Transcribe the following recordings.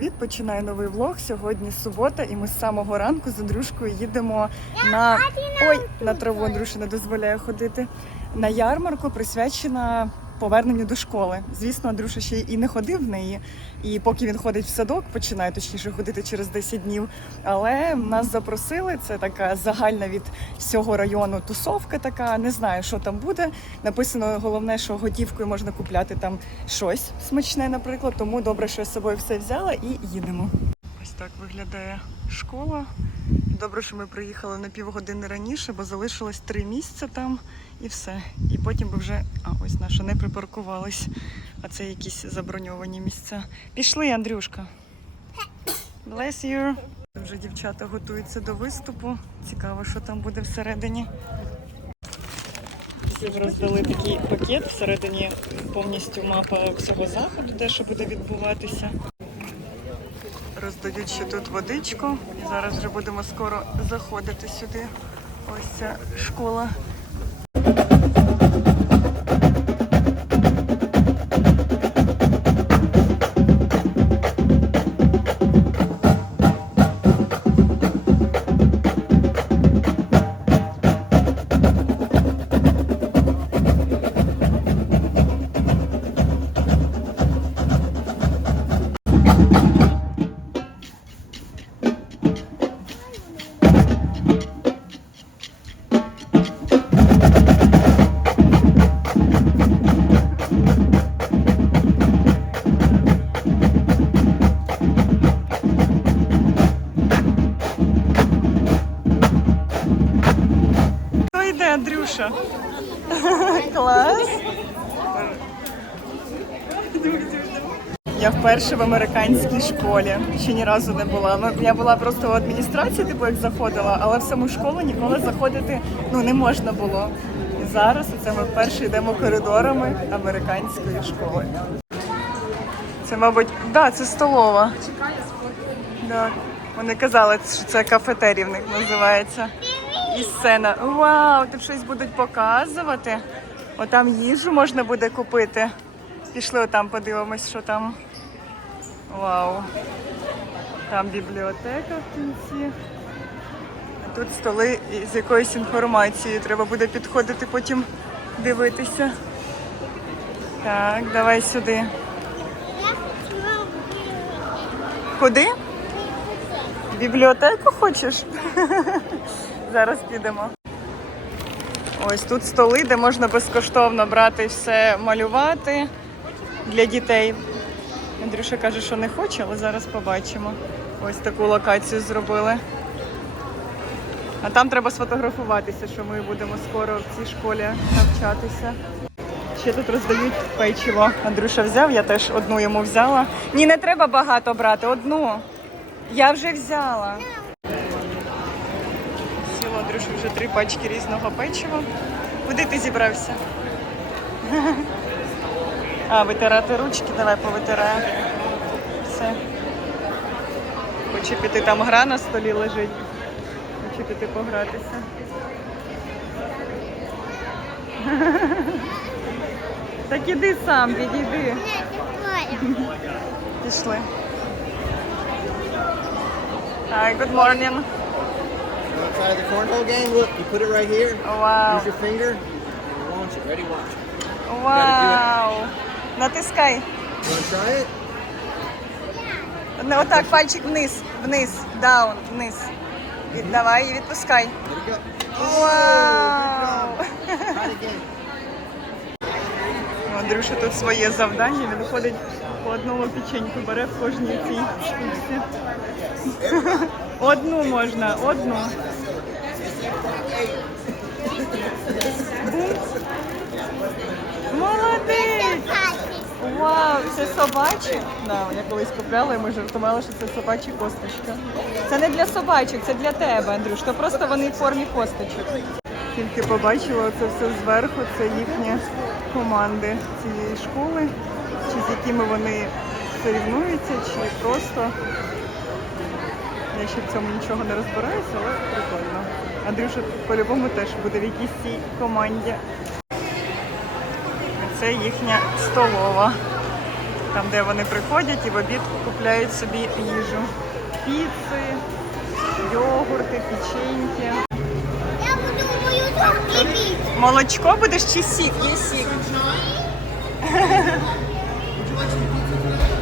привіт! Починаю новий влог. Сьогодні субота, і ми з самого ранку з Андрюшкою їдемо на ой, на траву Андрюша не дозволяє ходити. На ярмарку присвячена поверненню до школи. Звісно, Андрюша ще і не ходив в неї. І поки він ходить в садок, починає точніше ходити через 10 днів. Але нас запросили. Це така загальна від всього району тусовка. Така не знаю, що там буде. Написано головне, що готівкою можна купляти там щось смачне, наприклад. Тому добре, що я з собою все взяла і їдемо. Ось так виглядає школа. Добре, що ми приїхали на півгодини раніше, бо залишилось три місця там і все. І потім би вже а ось наша не припаркувались. А це якісь заброньовані місця. Пішли, Андрюшка. Bless you. Вже дівчата готуються до виступу. Цікаво, що там буде всередині. Всім роздали такий пакет. Всередині повністю мапа всього заходу, де що буде відбуватися. Роздають ще тут водичку. І зараз вже будемо скоро заходити сюди. Ось ця школа. Андрюша? Клас. Я вперше в американській школі. Ще ні разу не була. Ну, Я була просто в адміністрації, типу як заходила, але в саму школу ніколи заходити ну, не можна було. І зараз оце ми вперше йдемо коридорами американської школи. Це, мабуть, да, це столова. Чекає Да. Вони казали, що це них називається. І сцена. Вау, тут щось будуть показувати. Отам їжу можна буде купити. Пішли отам, подивимось, що там. Вау. Там бібліотека в кінці. Тут столи з якоюсь інформацією. Треба буде підходити потім дивитися. Так, давай сюди. Куди? В Бібліотеку хочеш? Зараз підемо. Ось тут столи, де можна безкоштовно брати все малювати для дітей. Андрюша каже, що не хоче, але зараз побачимо. Ось таку локацію зробили. А там треба сфотографуватися, що ми будемо скоро в цій школі навчатися. Ще тут роздають печиво. Андрюша взяв, я теж одну йому взяла. Ні, не треба багато брати, одну. Я вже взяла. Андрюша вже три пачки різного печива. Куди ти зібрався? А, витирати ручки, давай повитираємо. Все. Хочу там гра на столі лежить. Хочу піти погратися. Так іди сам, підійди. Пішли. Hi, good morning. You want to try the cornhole game? Look, you put it right here. Вау. Use your finger. And launch it. Ready? Watch. Вау. Натискай. You want to try it? Не отак, пальчик вниз, вниз, даун, вниз. І давай і відпускай. Let it go. Вау! Try it again. У Андрюша тут своє завдання, він виходить по одному печеньку, бере в кожній цій штуці. Одну можна, одну. Молодець! Вау, це собачі? Да, я колись купляла і ми жартували, що це собачі косточка. Це не для собачок, це для тебе, Андрюш. То просто вони в формі косточок. Тільки побачила це все зверху, це їхні команди цієї школи, чи з якими вони сорівнуються, чи просто. Я ще в цьому нічого не розбираюся, але прикольно. Андрюша по-любому теж буде в якійсь цій команді. Це їхня столова. Там, де вони приходять і в обід купляють собі їжу. Піци, йогурти, печеньки. Я буду мою. Молочко будеш чи сік? Є сік.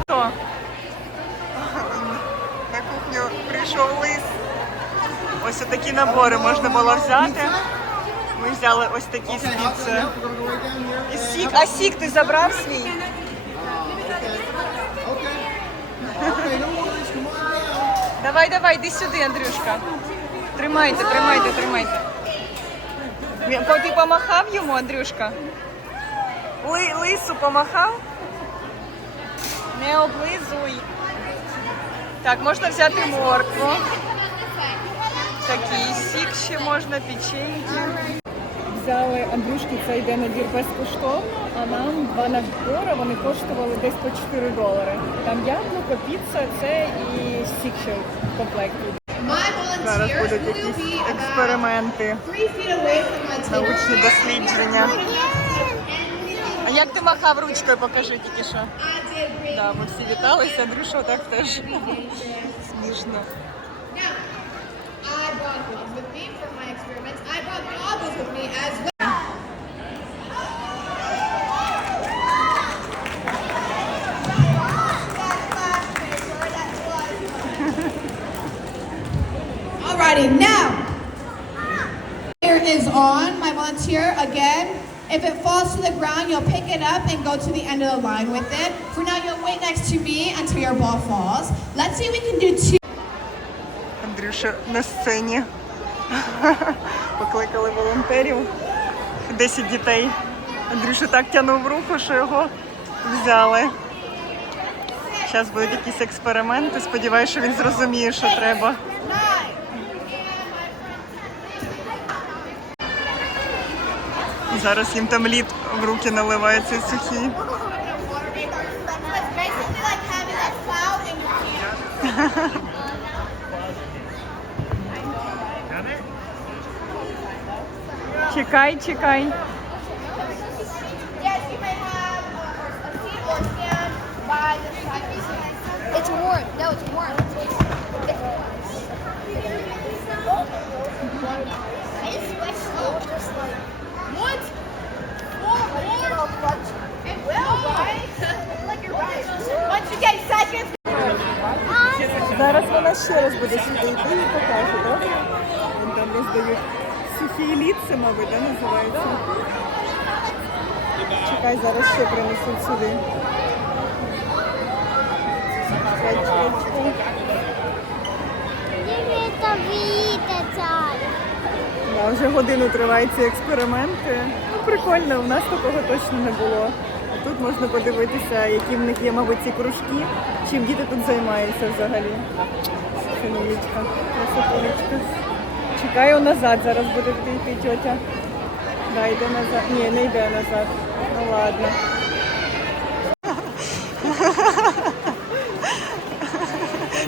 Хто? На кухню прийшов лис. Ось такі набори можна було взяти. Ми взяли ось такі з сік. А сік ти забрав свій? Давай, давай, йди сюди, Андрюшка. Тримайте, тримайте, тримайте. Ти помахав йому, Андрюшка? Ли, лису помахав? Не облизуй. Так, можна взяти моркву. Такий сік ще можна, печеньки. Взяли Андрюшки, це йде набір безкоштовно, а нам два набори вони коштували десь по 4 долари. Там яблуко, піца, це і сік ще в комплекті. Зараз будуть якісь експерименти, научні дослідження. А як ти махав ручкою, покажи тільки що. I did great. Да, ми всі віталися, Андрюша так теж. Смішно. Now, I brought gloves with me for my experiments. I brought goggles with me as well. Alrighty, now. Here is on, my volunteer, again. If it falls to the ground, you'll pick it up and go to the end of the line with it. For now, you'll wait next to me until your ball falls. Let's see if we can do two. Андрюша на сцені. Покликали волонтерів. 10 дітей. Андрюша так тягнув руку, що його взяли. Зараз будуть якісь експерименти. Сподіваюся, що він зрозуміє, що треба. Зараз їм там лід в руки наливається сухий. Чекай, basically like having a cloud in your hand. Чекай, чекай. Yes, you may have a seat or stand by the side. It's warm. No, it's warm. It's warm. It's sweaty. Just like what? Warm. It will, right? like you're right. Once you get seconds. Зараз вона ще раз буде сюди і покаже, добре? Вон там роздають сухі ліци, мабуть, да, називається. Чекай, зараз ще принесуть сюди. Чекай, чекай. Да, вже годину тривають ці експерименти. Ну, прикольно, у нас такого точно не було. А тут можна подивитися, які в них є, мабуть, ці кружки, чим діти тут займаються взагалі. Синулечка, красотулечка. Чекаю назад, зараз буде йти тьотя. Да, йде назад. Ні, не йде назад. Ну ладно.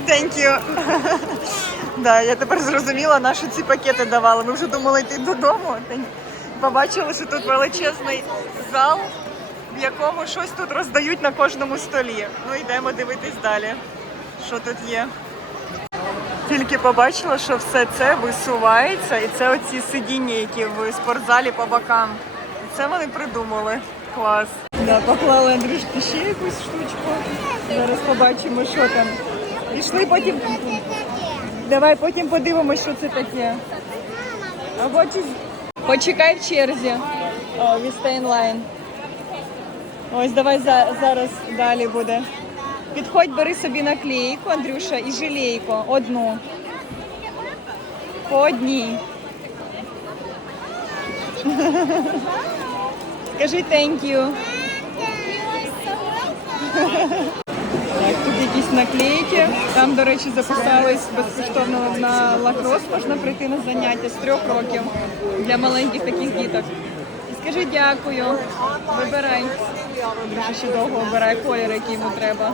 Thank you. Да, я тепер зрозуміла, на що ці пакети давали. Ми вже думали йти додому. Побачили, що тут величезний зал, в якому щось тут роздають на кожному столі. Ну йдемо дивитись далі, що тут є. Тільки побачила, що все це висувається, і це оці сидіння, які в спортзалі по бокам. І це вони придумали. Клас. Да, поклали Андрюшки ще якусь штучку. Зараз побачимо, що там. Пішли потім. Давай потім подивимося, що це таке. Почекай в черзі. О, we stay in line. Ось давай за, зараз далі буде. Підходь, бери собі наклейку, Андрюша, і жилейку. Одну. По одній. Скажи thank you. Так, тут якісь наклейки. Там, до речі, записались безкоштовно на лакрос. Можна прийти на заняття з трьох років для маленьких таких діток. І скажи дякую. Вибирай. Ще довго обирай колір, який йому треба.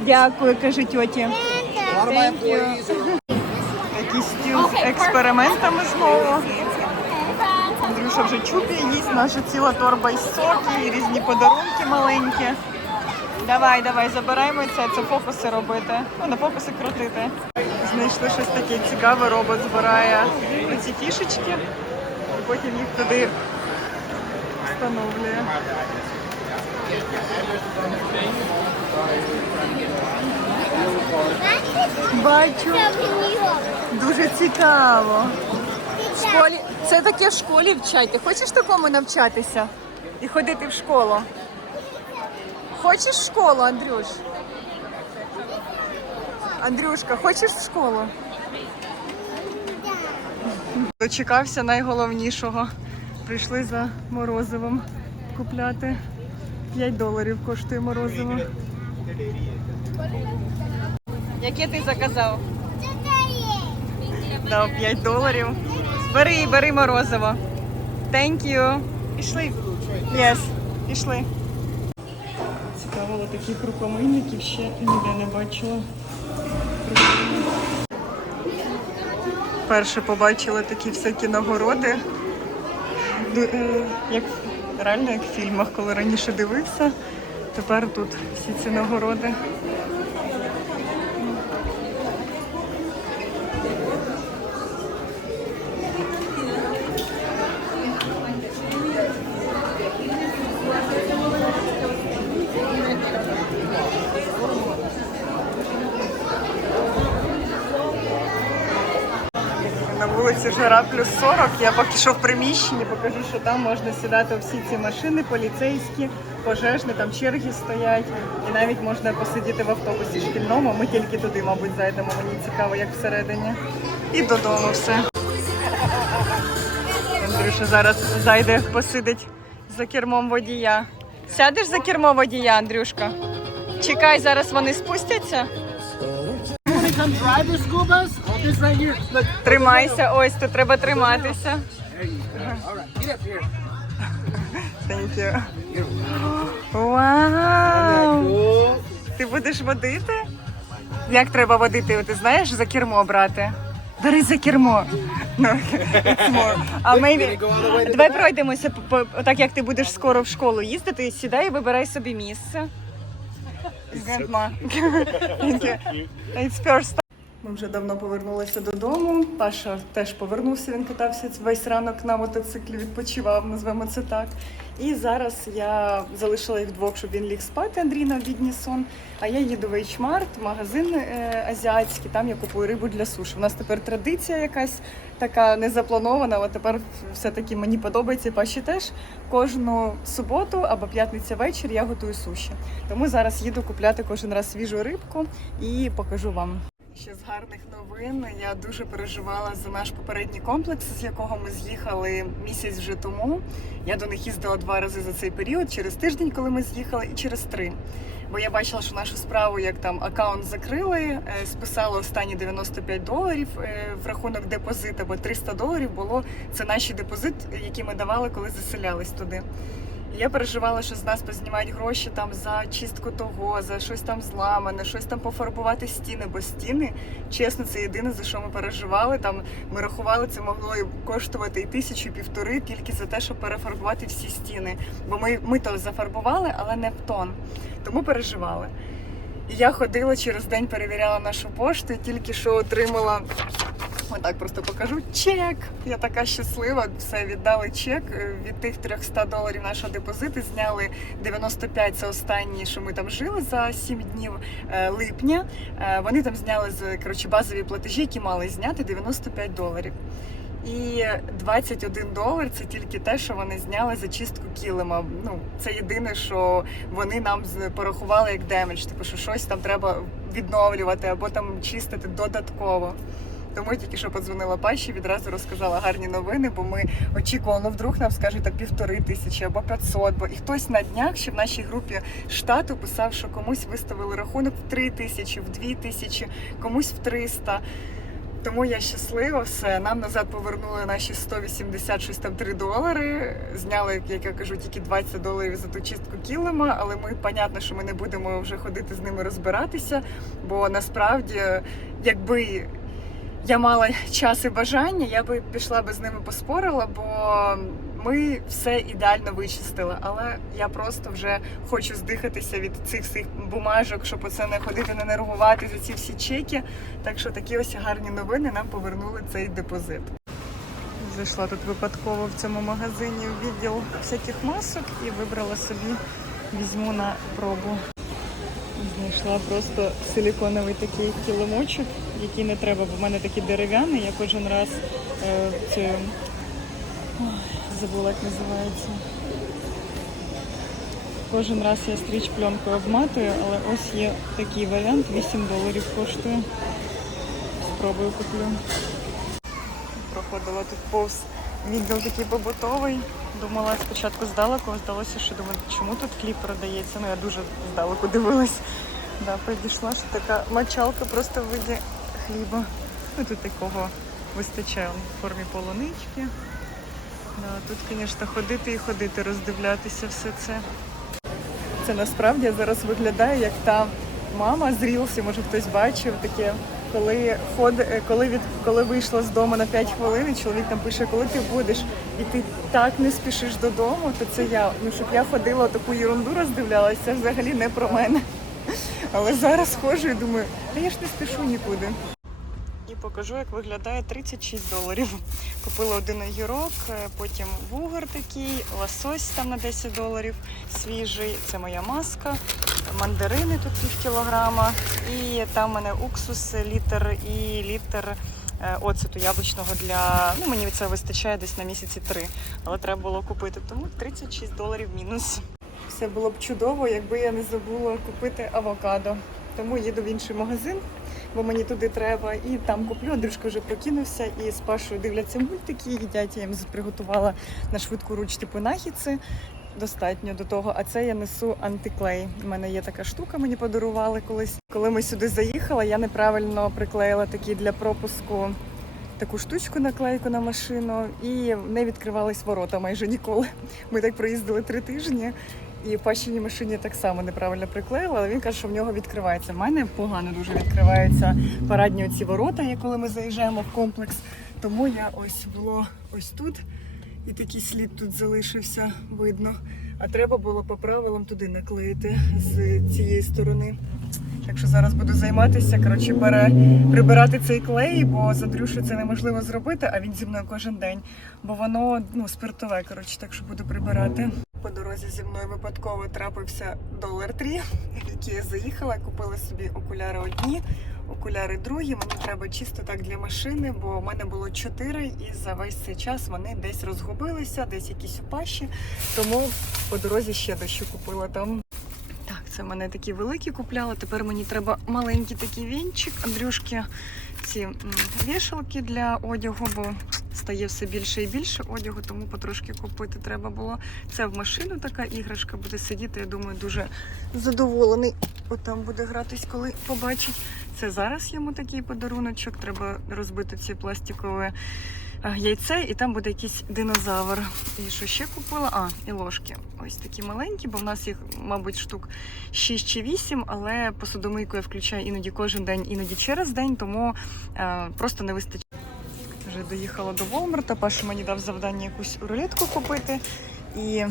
Дякую, каже тьоті. Are Якісь стіл з експериментами знову. Андрюша вже чупі їсть, наша ціла торба із соки, і різні подарунки маленькі. Давай, давай, забираємо це, це фокуси робити. Ну, не фокуси крутити. Знайшли щось таке цікаве, робот збирає ці фішечки і потім їх туди встановлює. Бачу, дуже цікаво. В школі це таке в школі вчать. Ти хочеш такому навчатися і ходити в школу? Хочеш в школу, Андрюш? Андрюшка, хочеш в школу? Дочекався найголовнішого. Прийшли за морозивом купляти. 5 доларів коштує морозиво. Яке ти заказав? Дав 5 доларів. Бери, бери морозиво. Thank you. Пішли. Yes. Пішли. Цікаво, таких рукомийників ще ніде не бачила. Перше побачила такі всякі нагороди. Як реально як в фільмах, коли раніше дивився. Тепер тут всі ці нагороди. Вулиці Жара плюс 40. Я поки що в приміщенні, покажу, що там можна сідати всі ці машини, поліцейські, пожежні, там черги стоять. І навіть можна посидіти в автобусі шкільному. Ми тільки туди, мабуть, зайдемо. Мені цікаво, як всередині. І додому все. Андрюша зараз зайде, посидить за кермом водія. Сядеш за кермо водія, Андрюшка? Чекай, зараз вони спустяться. Come drive the school bus? This right here. Look. Тримайся, ось тут треба триматися. There you go. All right, get up here. Thank you. Вау! Cool. Ти будеш водити? Як треба водити? Ти знаєш за кермо брати? Бери за кермо. Ну, it's more. А maybe... To Давай пройдемося, по- по- так як ти будеш скоро в школу їздити, сідай і вибирай собі місце. Grandma. Thank you. It's first ми вже давно повернулися додому. Паша теж повернувся. Він катався весь ранок на мотоциклі, відпочивав, назвемо це так. І зараз я залишила їх двох, щоб він ліг спати. Андрій на обідній сон. А я їду в H-Mart, магазин е, азіатський. Там я купую рибу для суші. У нас тепер традиція якась така незапланована, але тепер все-таки мені подобається. Паші теж кожну суботу або п'ятниця вечір я готую суші. Тому зараз їду купляти кожен раз свіжу рибку і покажу вам. Ще з гарних новин я дуже переживала за наш попередній комплекс, з якого ми з'їхали місяць вже тому. Я до них їздила два рази за цей період, через тиждень, коли ми з'їхали, і через три. Бо я бачила, що нашу справу, як там аккаунт закрили, е, списали останні 95 доларів е, в рахунок депозиту, бо 300 доларів було це наші депозит, які ми давали, коли заселялись туди. Я переживала, що з нас познімають гроші там за чистку того, за щось там зламане, щось там пофарбувати стіни, бо стіни, чесно, це єдине за що ми переживали. Там ми рахували, це могло і коштувати і тисячу, і півтори тільки за те, щоб перефарбувати всі стіни. Бо ми, ми то зафарбували, але не в тон. Тому переживали. І я ходила через день, перевіряла нашу пошту і тільки що отримала. Отак просто покажу чек. Я така щаслива. Все віддали чек Е, від тих 300 доларів нашого депозиту. Зняли 95, Це останні, що ми там жили за 7 днів е, липня. Е, Вони там зняли з коротше базові платежі, які мали зняти 95 доларів. І 21 долар це тільки те, що вони зняли за чистку килима. Ну це єдине, що вони нам порахували як демедж, типу, що щось там треба відновлювати або там чистити додатково. Тому тільки що подзвонила Паші, відразу розказала гарні новини, бо ми очікували, ну вдруг нам скажуть там півтори тисячі або 500, бо і хтось на днях ще в нашій групі штату писав, що комусь виставили рахунок в 3 тисячі, в 2 тисячі, комусь в 300. Тому я щаслива, все. Нам назад повернули наші 180 щось там 3 долари. Зняли, як я кажу, тільки 20 доларів за ту чистку кілима, але ми, понятно, що ми не будемо вже ходити з ними розбиратися, бо насправді, якби я мала час і бажання, я би пішла би з ними поспорила, бо ми все ідеально вичистили. Але я просто вже хочу здихатися від цих всіх бумажок, щоб оце не ходити, не нервувати за ці всі чеки. Так що такі ось гарні новини нам повернули цей депозит. Зайшла тут випадково в цьому магазині в відділ всяких масок і вибрала собі, візьму на пробу. Знайшла просто силіконовий такий килимочок, який не треба, бо в мене такий дерев'яний. Я кожен раз е, це ой, забула, як називається. Кожен раз я стріч пленкою обматую, але ось є такий варіант, 8 доларів коштує. Спробую куплю. Проходила тут повз відділ такий побутовий. Думала спочатку здалеку, здалося, що думаю, чому тут хліб продається. Ну я дуже здалеку дивилась. Да, підійшла, що така мочалка просто в виді хліба. Ну тут такого вистачає в формі полунички. Да, тут, звісно, ходити і ходити, роздивлятися все це. Це насправді зараз виглядає як та мама з Рілсі, може хтось бачив таке. Коли ход, е, коли від коли вийшла з дому на 5 хвилин, і чоловік там пише, коли ти будеш, і ти так не спішиш додому, то це я. Ну щоб я ходила таку ерунду роздивлялася, це взагалі не про мене. Але зараз ходжу і думаю, та я ж не спішу нікуди. І покажу, як виглядає 36 доларів. Купила один огірок, е, потім вугор такий, лосось там на 10 доларів свіжий. Це моя маска, мандарини тут пів кілограма. І там у мене уксус літр і літр е, оцету яблучного для. Ну, мені це вистачає десь на місяці три. Але треба було купити. Тому 36 доларів мінус. Все було б чудово, якби я не забула купити авокадо. Тому їду в інший магазин, бо мені туди треба, і там куплю. Андрюшка вже прокинувся і з Пашою дивляться мультики, їдять. Я їм приготувала на швидку руч типу нахідці. Достатньо до того, а це я несу антиклей. У мене є така штука, мені подарували колись. Коли ми сюди заїхали, я неправильно приклеїла такі для пропуску таку штучку наклейку на машину, і не відкривались ворота майже ніколи. Ми так проїздили три тижні. І в пащиній машині так само неправильно приклеїла, але він каже, що в нього відкривається. В мене погано дуже відкриваються парадні оці ворота, коли ми заїжджаємо в комплекс. Тому я ось було ось тут, і такий слід тут залишився, видно. А треба було по правилам туди наклеїти з цієї сторони. Так що зараз буду займатися, коротше, пере, прибирати цей клей, бо з Андрюшею це неможливо зробити, а він зі мною кожен день. Бо воно ну, спиртове, коротше, так що буду прибирати. По дорозі зі мною випадково трапився долар трі, який я заїхала, купила собі окуляри одні, окуляри другі. Мені треба чисто так для машини, бо в мене було чотири, і за весь цей час вони десь розгубилися, десь якісь упащі. Тому по дорозі ще дещо купила там. Це мене такі великі купляла. Тепер мені треба маленький такий вінчик. Андрюшки ці вішалки для одягу, бо стає все більше і більше одягу, тому потрошки купити треба було. Це в машину така іграшка буде сидіти. Я думаю, дуже задоволений. От там буде гратись, коли побачить. Це зараз йому такий подаруночок. Треба розбити ці пластикові яйце, і там буде якийсь динозавр. І що ще купила? А, і ложки. Ось такі маленькі, бо в нас їх, мабуть, штук 6 чи 8, але посудомийку я включаю іноді кожен день, іноді через день, тому е, просто не вистачає. Вже доїхала до Волмарта, Паша мені дав завдання якусь рулетку купити. І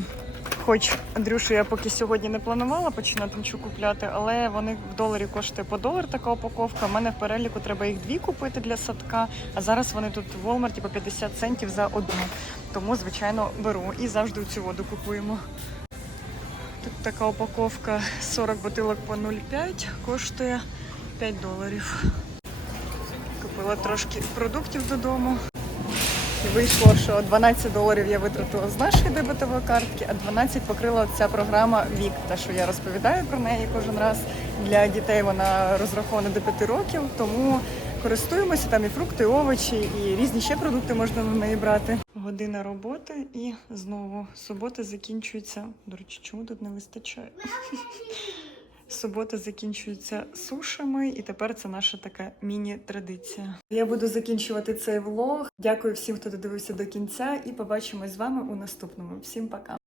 хоч Андрюшу я поки сьогодні не планувала починати нічого купляти, але вони в доларі коштує по долар така упаковка. У мене в переліку треба їх дві купити для садка. А зараз вони тут в Волмарті по 50 центів за одну. Тому, звичайно, беру і завжди цю воду купуємо. Тут така упаковка 40 бутилок по 0,5 коштує 5 доларів. Купила трошки продуктів додому. Вийшло, що 12 доларів я витратила з нашої дебетової картки, а 12 покрила ця програма Вік, та що я розповідаю про неї кожен раз. Для дітей вона розрахована до 5 років, тому користуємося там і фрукти, і овочі, і різні ще продукти можна на неї брати. Година роботи і знову субота закінчується. До речі, чому тут не вистачає? Субота закінчується сушами, і тепер це наша така міні-традиція. Я буду закінчувати цей влог. Дякую всім, хто додивився до кінця, і побачимось з вами у наступному. Всім пока!